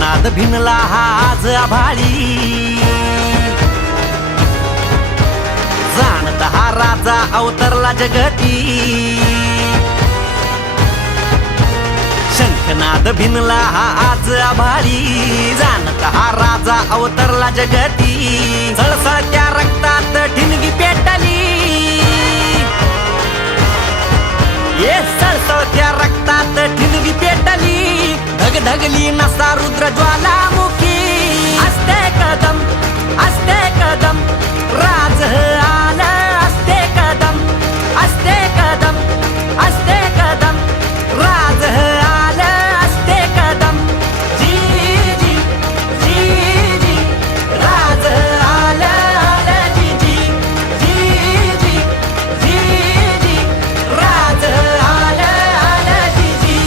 शंखनाद भिनला हा आज आभाळी, जाणता हा राजा अवतरला जगती। शंखनाद भिनला हा आज आभाळी, जाणता हा राजा अवतरला जगती। सळसळत्या रक्तात ठिणगी पेटली, ये सळसळत्या रक्तात ठिणगी पेटली। धगधगली नसा रुद्र ज्वालामुखी, असते कदम असते कदम राज आला, असते कदम असते कदम असते कदम राज आला, असते कदम। जी जी जी जी राज आला आला, जी जी जी जी जी जी राज आला आला, जी जी।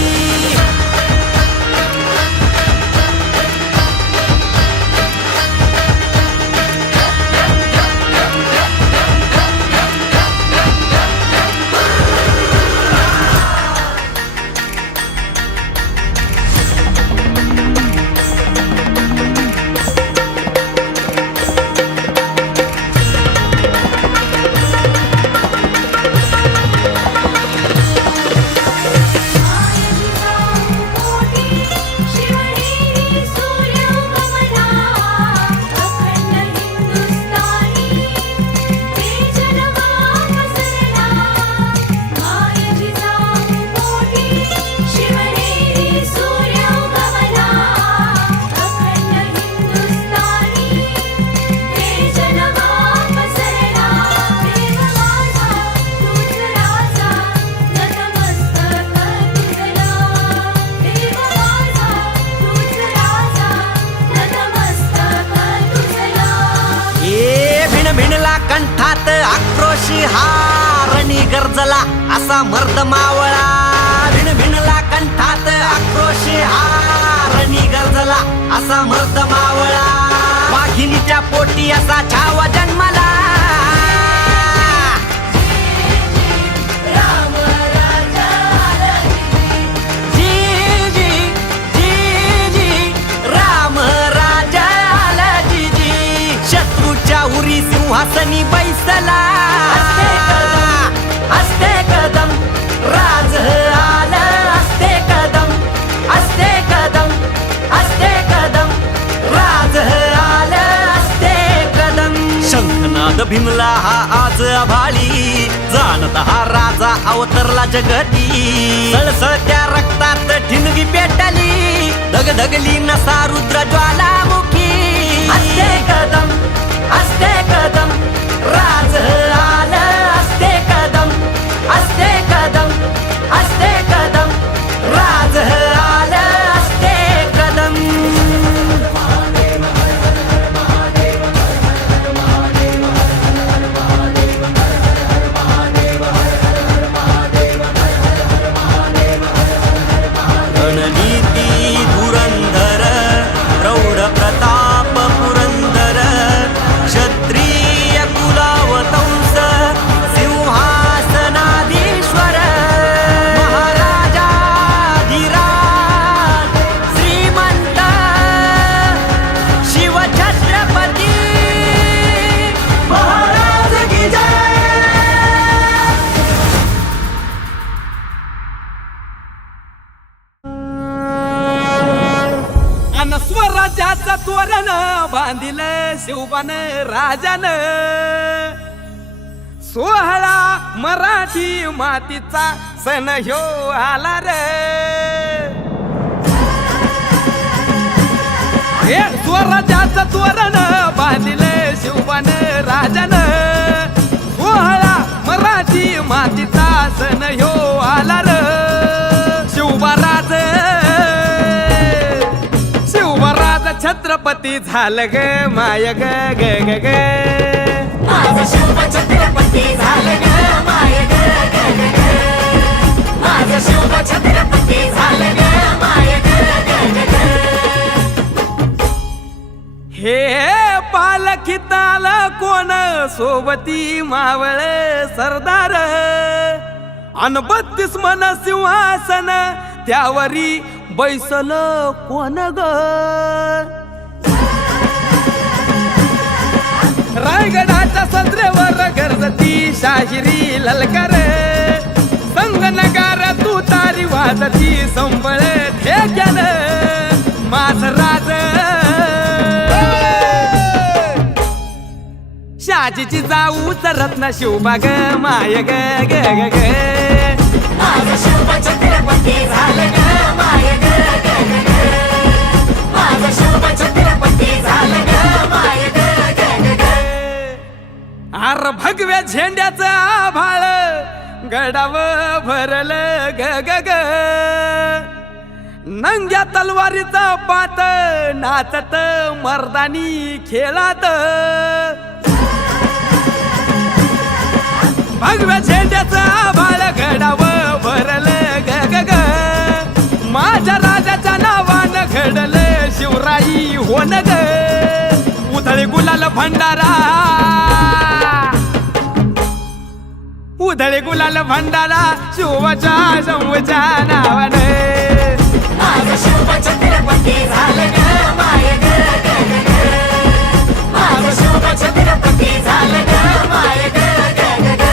भिनला कंठात आक्रोश हारणी गरजला असा मर्द मावळा। भिनला कंठात आक्रोश हारणी गरजला असा मर्द मावळा। वाघिणीच्या पोटी असा छावा जन्मला, जी जी जी जी राम राजा आला, जी जी। शत्रूच्या उरी सिंहासनी बैसला, असते कदम राज आला, असते कदम असते कदम असते कदम राज आला, असते कदम। शंखनाद भिनला हा आज आभाळी, जाणता हा राजा अवतरला जगती। सळसळत्या रक्तात ठिणगी पेटली, धगधगली नसा रुद्र ज्वालामुखी। असते कदम असते कदम राज आला, असते कदम असते कदम असते कदम राज आला, असते कदम। रणनीती धुरंधर प्रौढ प्रताप पुरंदर, क्षत्रिय कुलावतंस सिंहासनाधीश्वर। महाराजा धीराज श्रीमंत शिवछत्रपती महाराज की जय। अन स्वराज्याचं तोरण बांधिलं शिवबान राजान। 16 मराठी मातीचा सण ह्यो आला रे। हे स्वराज्याचं तोरण बांधिलं शिवबान राजान। 16 मराठी मातीचा सण ह्यो आला रे। शिवबाराज छत्रपती झालं ग माय ग ग ग ग। माझं शिव छत्रपती झालं ग माय ग ग ग ग। माझं शिव छत्रपती झालं ग माय ग ग ग ग। हे पालखीताल कोण सोबती मावळ सरदार। अन 32 मन सिंहासन त्यावरी बैसल कोण ग रायगडाच्या सत्रेवर गरजती शाहिरी ललकार संगनगार तू तारी वाजती संबळ ठेक्यान माझ राज शाजीची जाऊच रत्न शिवबा ग माय ग ग ग ग माझं शुभ छत्रपती झालं ग माय ग ग ग ग. माझं शुभ छत्रपती झालं ग माय ग ग ग ग. आर भगव्या झेंड्याचं आभाळ गडाव भरल ग ग ग नंग्या तलवारीचा पात नाचत मर्दानी खेळात भगव्या झेंड्याचं आभाळ गडाव भरल ग ग ग माझ्या राजाच्या नावानं घडल शिवराई होन ग उधळी गुलाल भंडारा उधळे गुलाल भंडारा शिवच्या शंभूच्या नावाने माझं शुभ छत्रपती झालं ग माय ग ग ग ग. माझं शुभ छत्रपती झालं ग माय ग ग ग ग.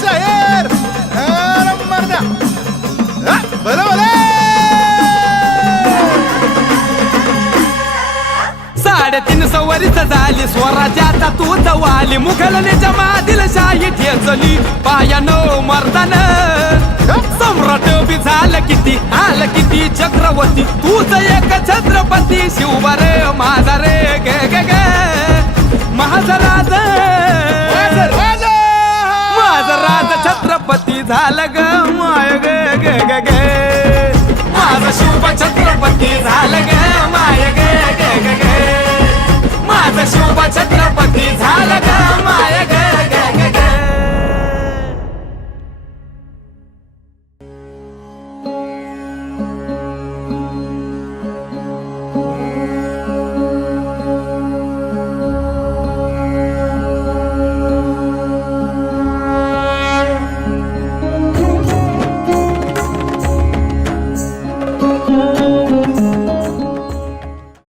शायर बरोबर 350 वर्ष झाली स्वराज्याचा तूच वाली मुघलनेच्या मादील शाही ठेचली पायानो मर्दान सम्राट बी झालं किती आलं किती चक्रवर्ती तूच एक छत्रपती शिवबा रे माझा रे ग ग ग माझा राज माझा राज छत्रपती झालं ग माय ग ग ग ग माझं शुभ छत्रपती झालं ग माय ग ग ग ग माझं शुभ छत्रपती झालं ग माय